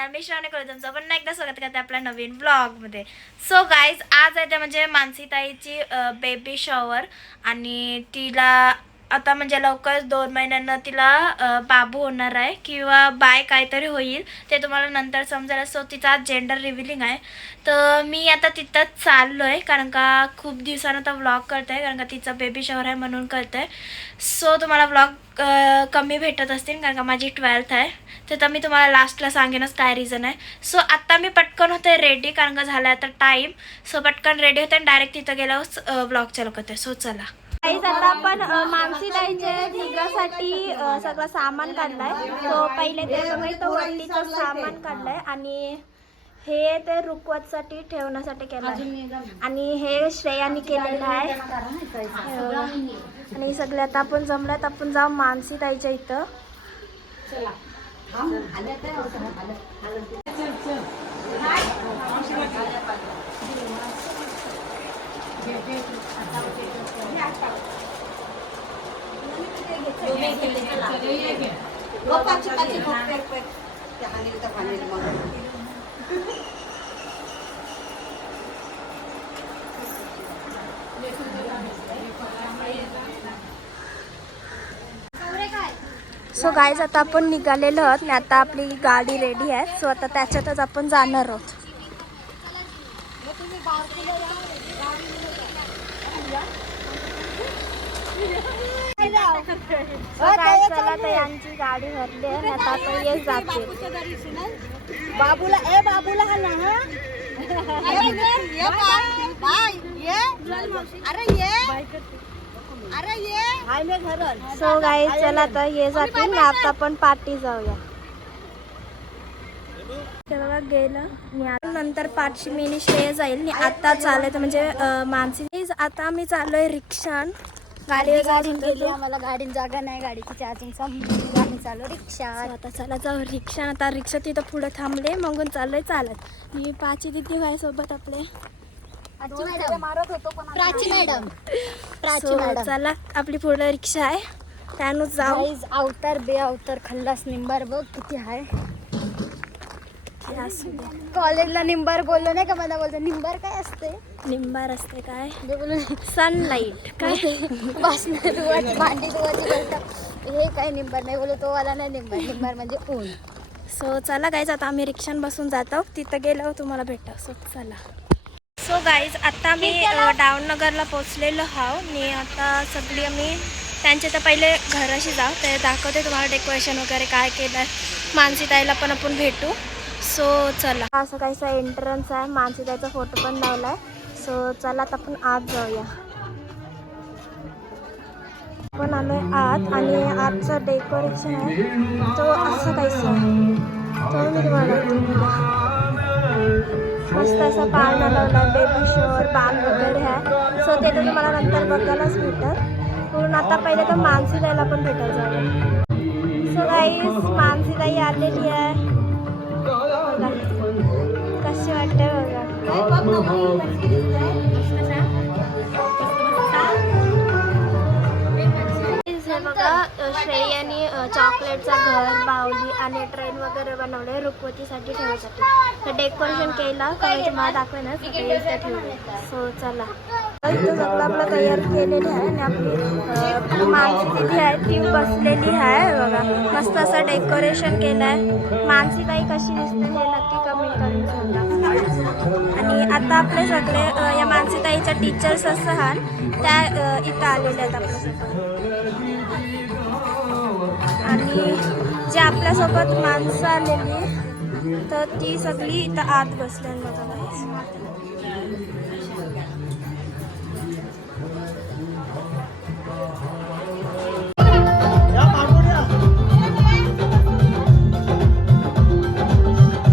Channel मी श्रावणी करू तुमचं पण एकदा स्वागत करते आपल्या नवीन ब्लॉगमध्ये. सो गाईज, आज आहे ते म्हणजे मानसीताईची बेबी शॉवर आणि तिला आता म्हणजे लवकरच 2 महिन्यांना तिला बाबू होणार आहे किंवा बाय काहीतरी होईल, ते तुम्हाला नंतर समजेल. सो तिचा जेंडर रिव्हिलिंग आहे. तर मी आता तिथंच चाललो आहे कारण का खूप दिवसानंतर व्लॉग करते आहे, कारण का तिचा बेबी शॉवर आहे म्हणून करते आहे. सो तुम्हाला व्लॉग कमी भेटत असतील कारण का माझी 12th आहे. तर मी तुम्हाला लास्टला सांगेनच काय रिझन आहे. सो आत्ता मी पटकन होते रेडी कारण का झालं आता टाईम. सो पटकन रेडी होते आणि डायरेक्ट तिथं गेल्यावर व्लॉग चालू करते. सो चला गाईज, आता आपण मानसीताईच्या निघासाठी सगळं सामान काढलंय. तो पहिले ते वट्टीचं सामान काढलंय आणि हे ते रुकवतसाठी ठेवण्यासाठी केलं आणि हे श्रेयाने केलेलं आहे. आणि सगळे आता आपण जमल्यात, आपण जाऊ मानसीताईच्या इथं. सो गाईज, आता आपण निघालेलो आहोत आणि आता आपली गाडी रेडी आहे. सो आता त्याच्यातच आपण जाणार आहोत. चला, तर यांची गाडी भरली आहे आणि आता आपण ये जाते. बाबूला बाबूला हा ना सो गाईज, चला तर ये जाते ना आता आपण पार्टी जाऊया. तेव्हा गेलं आणि नंतर 5 मिनिट श्रेय जाईल आणि आता चालत म्हणजे मानसी. आता आम्ही चाललोय रिक्षान. गाडीन गेली, आम्हाला गाडीत जागा नाही, गाडीची चार्जिंग संपली, आम्ही चालू रिक्षा. आता चला जाऊ रिक्षा. आता रिक्षा तिथं पुढे थांबले, मग चाललोय चालत. मी 5 दिदी आहे सोबत आपले. प्राची मॅडम चला, आपली पुढे रिक्षा आहे त्यानुसार जाऊ. अवतार बे अवतार खल्लास निंबार बघ किती आहे. कॉलेजला निंबार बोललो नाही का, मला बोलतो निंबार काय असते. निंबार असते काय सनलाईट काय भांडी धुवायची बोलतात, हे काय निंबार नाही बोलतो तो वाला नाही. निंबार निंबार म्हणजे ऊन. सो चला गाईज, आता आम्ही रिक्षान बसून जातो, तिथं गेलो तुम्हाला भेटतो. सो चला. सो गाईज, आता मी डावनगरला पोचलेलो आहो आणि आता सगळी आम्ही त्यांच्या तर पहिले घराशी जाऊ, ते दाखवते तुम्हाला डेकोरेशन वगैरे काय केलं आहे. मानसीताईला पण आपण भेटू. सो चला, असं काहीसा एंट्रन्स आहे, मानसीताईचा फोटो पण लावला आहे. सो चला आता आपण आत जाऊया. आपण आलोय आत आणि आजचं डेकोरेशन आहे तो असं काहीसा तो मी तुम्हाला मस्त असा पाळणा लावला, बेबी शॉवर, बाल वगैरे आहे. सो ते तर तुम्हाला नंतर बघायलाच भेटत. म्हणून आता पहिले तर मानसीताईला पण भेटायला जाऊ. सो गाईज, मानसीताई आलेली आहे. कशी वाटते बघा. बघा, श्रेयानी चॉकलेटचा घर, बाहुली आणि ट्रेन वगैरे बनवले रुकवतीसाठी ठेवण्यासाठी. तर डेकोरेशन केलं कारण तुम्हाला दाखवेन इथं ठेवले. सो चला, इथं सगळं आपलं तयार केलेली आहे आणि आपली मानसी दिदी आहे ती बसलेली आहे बघा. मस्त असं डेकोरेशन केलं आहे. मानसीताई कशी दिसते हे नक्की कमेंट करून सांगा. आणि आता आपले सगळे या मानसीताईच्या टीचर्स असं आहात त्या इथं आलेल्या आहेत आपल्यासोबत. आणि जे आपल्यासोबत माणसं आलेली तर ती सगळी इथं आत बसल्या बघा गाईस.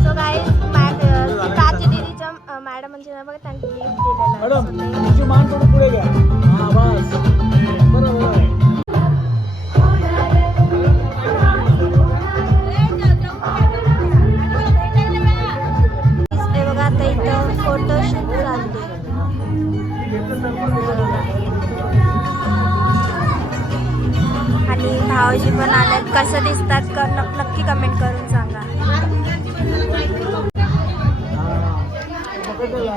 सो गाईस, प्राची दीदीच्या मॅडम म्हणजे बघा त्यांनी गिफ्ट दिलेलं फोटोशूट चालते. आणि भाऊजी पण आल्यात. कसं दिसतात नक्की कमेंट करून सांगा. फोटोला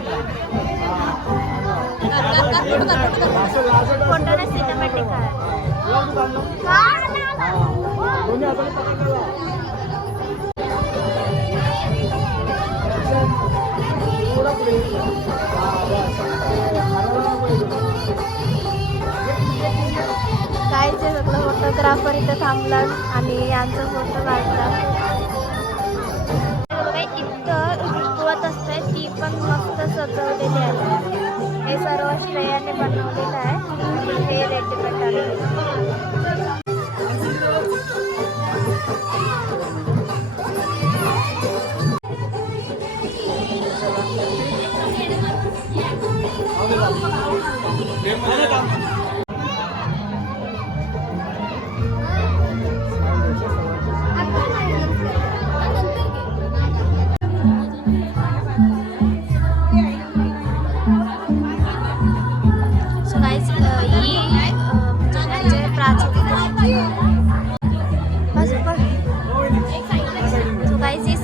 सिनेमॅटिक आहे. काय ते सगळं फोटोग्राफर इथं थांबला आणि यांचा फोटो काढला. इथं रुकवत असते ती पण मस्त सजवलेली आहे. हे सर्व श्रेयाने बनवलेलं आहे आणि हे रेडीमेड आहे.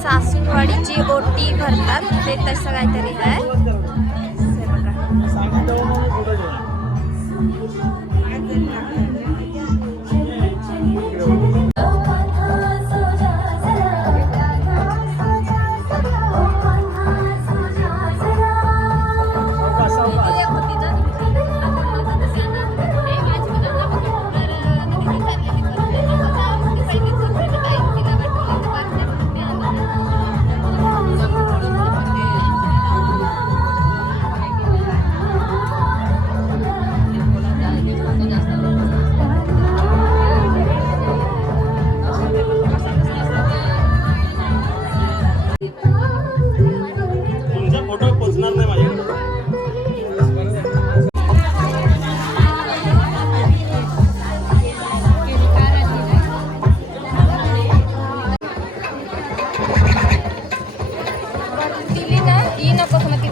सासूरवाडीची ओटी भरतात ते तसं काहीतरी आहे.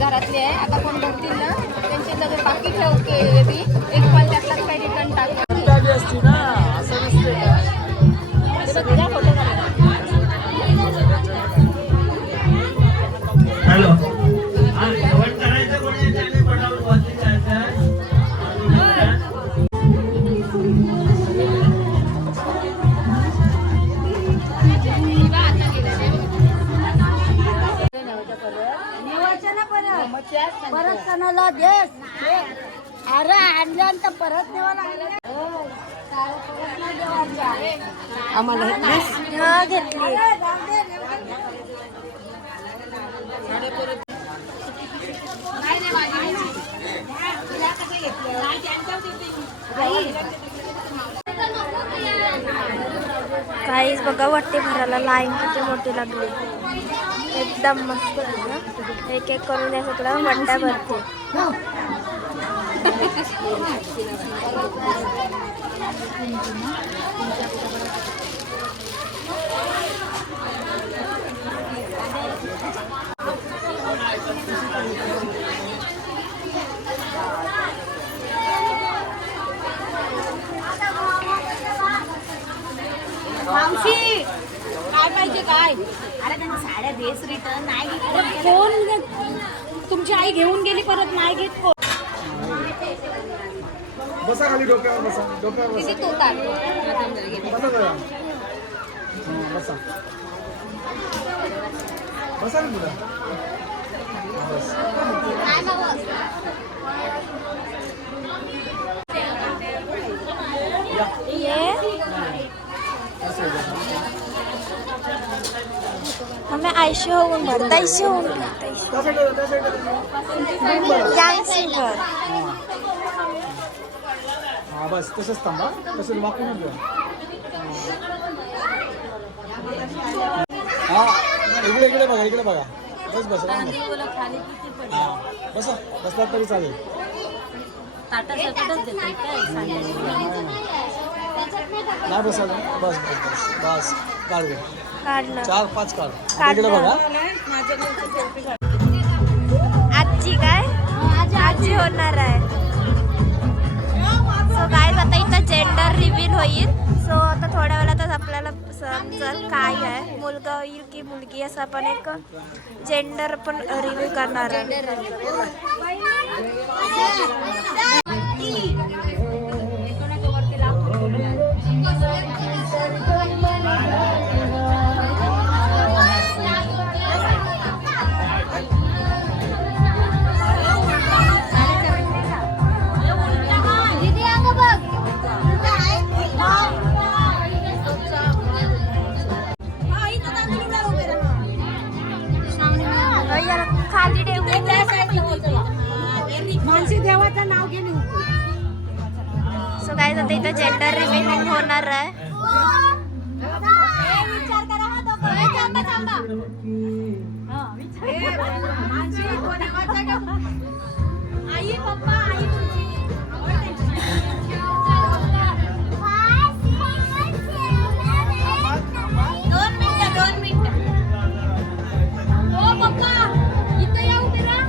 घरातले आहे आता कोण भरतील ना त्यांचे सगळे बाकी ठेवके एक कॉल टाकला काही रिटर्न टाकला असते ना असं नसते का फोटो हॅलो परत कोणाला देस अरे आणल्यानंतर परत नेवा आम्हाला घेतली. काहीच बघा वाटते भरायला लाईन किती मोठी लागली. एकदम मस्त एक एक करून हे सगळं वट्टा भरते. मावशी काय पाहिजे काय? अरे त्यांना साड्या बेस रिटर्न नाही घेतलं. कोण तुमची आई घेऊन गेली परत नाही घेत कोण. बसा खाली डोक्यावर बसा डोक्यावर बसा किती तोतात बसा जरा बसा बसा ना मुलं बस हमें ऐसे होऊन भरता ऐसे होऊन हा बस तसंच थांबा तसंच वाकून घ्या हा इकडे इकडे बघा इकडे बघा बस बस बसा बसला तरी चालेल नाही बसायला बस बस बस बस काढ घे काढलं 4-5 काढ इकडे बघा आजी काय आजी होणार आहे. सो गाईज आता इथं जेंडर रिव्हील होईल. सो आता थोड्या वेळातच आपला आपल्याला समजेल काय आहे, मुलगा होईल की मुलगी, असं आपण एक जेंडर पण रिव्ह्यू करणार आहे. याला खाली ठेवून मानसी देवाचं नाव घेणे. सो काय आता इथं जेंडर रिव्हिलिंग होणार आहे. विचार करा हा तो थांबा थांबा. मानसी कोणी वाचा आई पप्पा आई दोन मिनिटं हो पप्पा इथं या उभे राहा.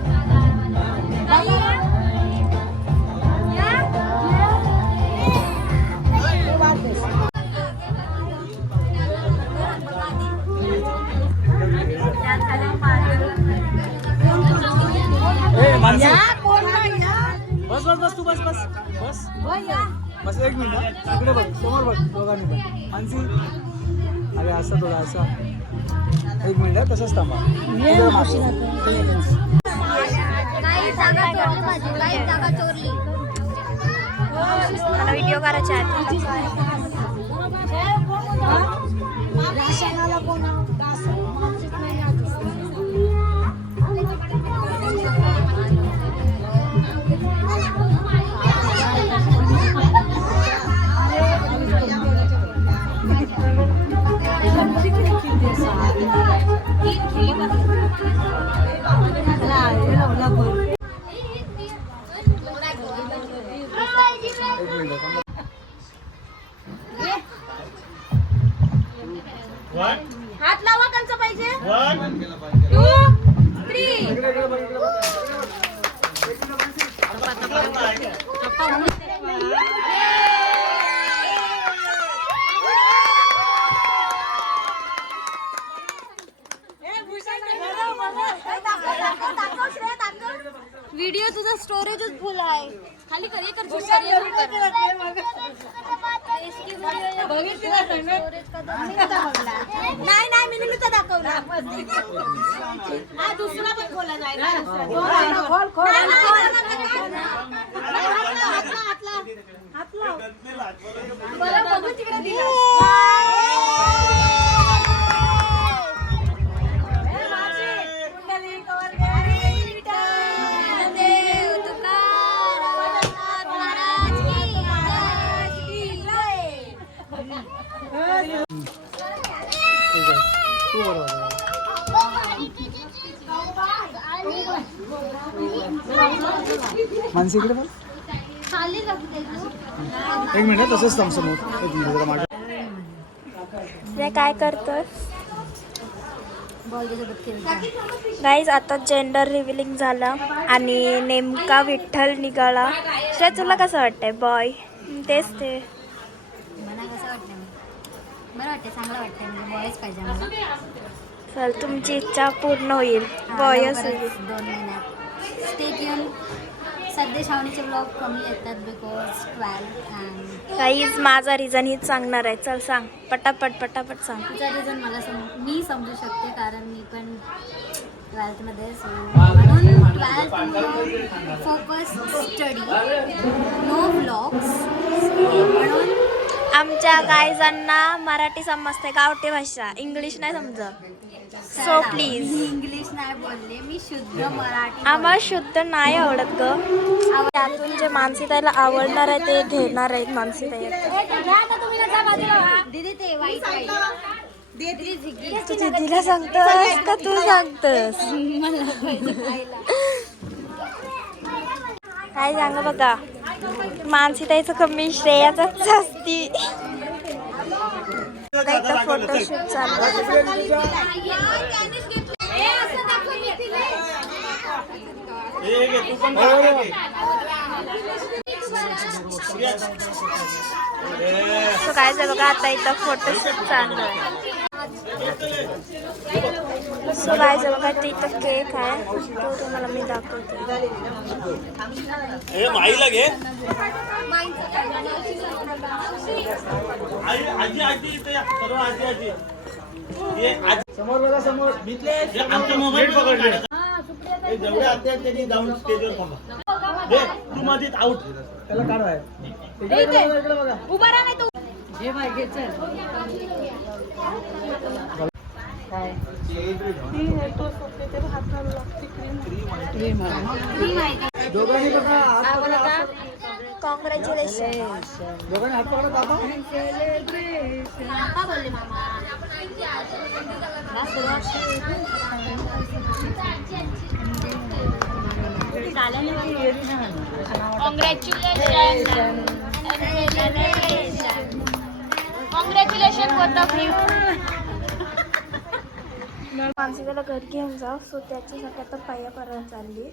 ए मानसी बस बस बस तू बस बस बस बस 1 मिनिट हा. इकडे बघ समोर बघ दोघांनी पण मानसी अरे असं थोडं असं 1 मिनिट आहे तसंच थांबा. मला व्हिडिओ करायचा आहे. हात लावा कंचा पाहिजे 1 2 3 व्हिडिओ तुझा स्टोरेजच फुल आहे. खाली कर एक नाही नाही मी नुसतं दाखवला. हा दुसरा पण खोला जाईल. खोल खोल हात लाव बरं बघू तिकडे दिला. तू बरोबर मानसी इकडे बघ 1 मिनिट तसंच थांब समोर 1 मिनिट जरा माझ्या ते काय करतोस गाईज. आता जेंडर रिव्हिलिंग झालं आणि नेमका विठ्ठल निघाला. श्रेय तुला कसं वाटतंय बॉय? तेच ते मला कसं वाटतं बरं वाटतं चांगलं वाटतं म्हणजे बॉयच पाहिजे मला. चल तुमची इच्छा पूर्ण होईल, बॉयच होईल. 2 महिन्यात स्टे ट्यून. सध्या श्रावणीचे ब्लॉग कमी येतात बिकॉज 12 अँड गाईज माझा रिझन हीच सांगणार आहे. चल सांग पटापट पटापट सांग. तुझा रिझन मला मी समजू शकते कारण मी पण 12th सो म्हणून 12th focus study no blogs म्हणून आमच्या गायजांना मराठी समजते, गावठी भाषा, इंग्लिश नाही समजत. So please. मी इंग्लिश नाही बोलले, मी शुद्ध मराठी आम्हाला शुद्ध नाही आवडत ग. त्यातून जे मानसीताईला आवडणार आहे ते घेणार आहे मानसीताई. दीदी ते वाईट तू दीदीला सांगतोस का तू सांगतोस? काय सांग बघा, मानसीताईचं कमी श्रेयाचाच जास्ती. फोटोशूट चालू. सो काय बघा आता इथं फोटोशूट चालू आहे. सो काय बघा ते इथं केक आहे तो तुम्हाला मी दाखवते. माईला घे समोर बघा समोर आमच्या मोबाईल पकडले जेवढे आते आहेत त्यांनी जाऊन स्टेजवर थांबा. तू मध्ये आउट त्याला काढवाय इकडे बघा उभा राहा नाही तू. घे बाय घे चल. काय दोघांनी बघा कॉंग्रॅच्युलेशन. दोघांनी हात पकडा बाबा. का बोलले मामा. कॉंग्रॅच्युलेशन माणसं त्याला घरी घेऊन जाऊ. सो त्याच्यासाठी आता पाया करायला चालली.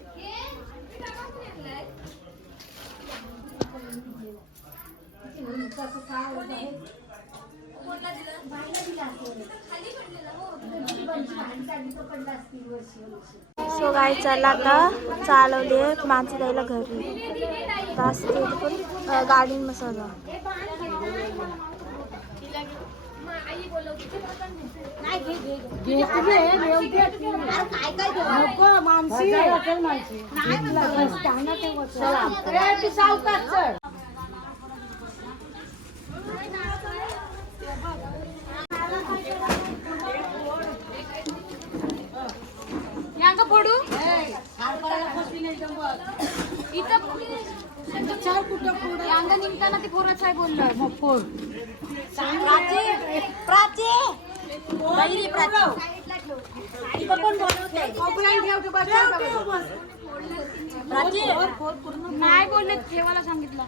सो गाय चला आता चालवली माणसं द्यायला घरी. तास ते पण गाडी मसाला फोडू इथं निघताना ते पोराच आहे बोललोय मग फोड. नाही बोलले ठेवायला सांगितलं.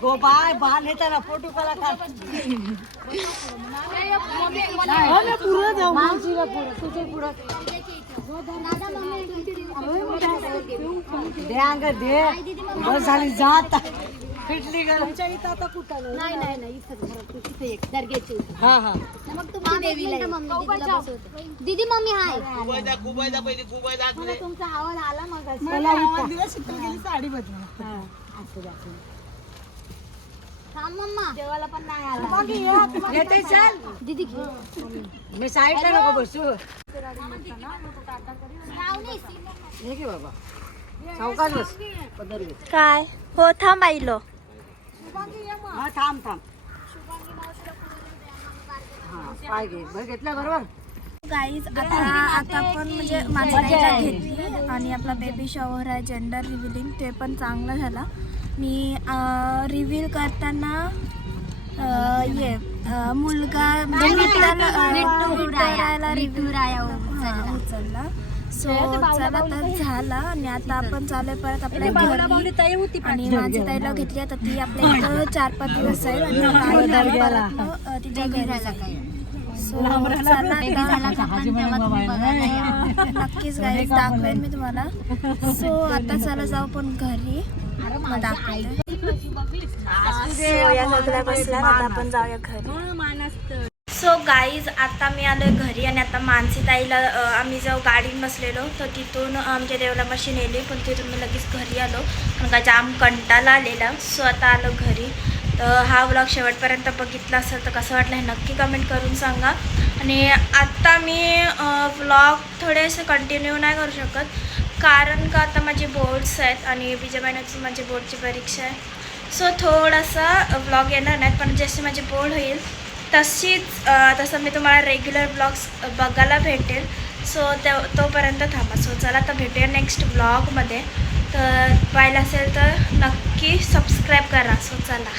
गो बाय बाल येता ना फोटो कला का पुढे जाऊ माणसीला पुढे तुझे पुढे दे अंग दे बस झाली जात फिटली ग तुमच्या इथं आता कुठं नाही नाही नाही इथं तिथे एक दर्ग्याची. हा हा मग तुम्ही देवीला मम्मी दीदी मम्मी हाय. मला तुमचा आवाज आला मग दिवस गेली साडी बदलून थांब मम्मा देवाला पण नाही आला. येते चल दीदी मी साईडला नको बसू हे घे बाबा सावकाश बस पदर घे. काय हो थांब आईलो. हा थांब थांब हा पाय घे बरं घेतला बरोबर. गाईज आता पण म्हणजे माझ्या घेतली आणि आपला बेबी शॉवर आहे जेंडर रिव्हिलिंग ते पण चांगलं झाला. मी रिव्हील करताना मुलगा उचलला. सो चला तर झाला आणि आता आपण चालू परत आपल्या घरी आणि माझी ताईला घेतली आता ती आपल्या इथं 4-5 दिवस आहे आणि तिच्या घरी. सो चला नक्कीच गाईज दाखवेन मी तुम्हाला. सो आता चला जाऊ पण घरी दाखवते. सो या सगळ्या बसल्या आता आपण जाऊया घरी. सो गाईज आता मी आलो घरी आणि आता मानसी ताईला आम्ही जाऊ गाडीत बसलेलो तर तिथून आमच्या देवला मशीन येली पण तिथून मी लगेच घरी आलो कारण का जाम कंटाळा आलेला. सो आता आलो घरी. तर हा व्लॉग शेवटपर्यंत बघितला असेल तर कसं वाटलं हे नक्की कमेंट करून सांगा. आणि आत्ता मी व्लॉग थोडेसे कंटिन्यू नाही करू शकत कारण का आता माझे बोर्ड्स आहेत आणि 20 महिन्याची माझी बोर्डची परीक्षा आहे. सो थोडासा व्लॉग येणार नाहीत पण जसे माझे बोर्ड होईल तसं मी तुम्हाला रेग्युलर ब्लॉग्स बघायला भेटेल. सो तोपर्यंत थांबा. सो चला तर भेटूया नेक्स्ट ब्लॉगमध्ये. तर पाहिलं असेल तर नक्की सबस्क्राईब करा. सो चला.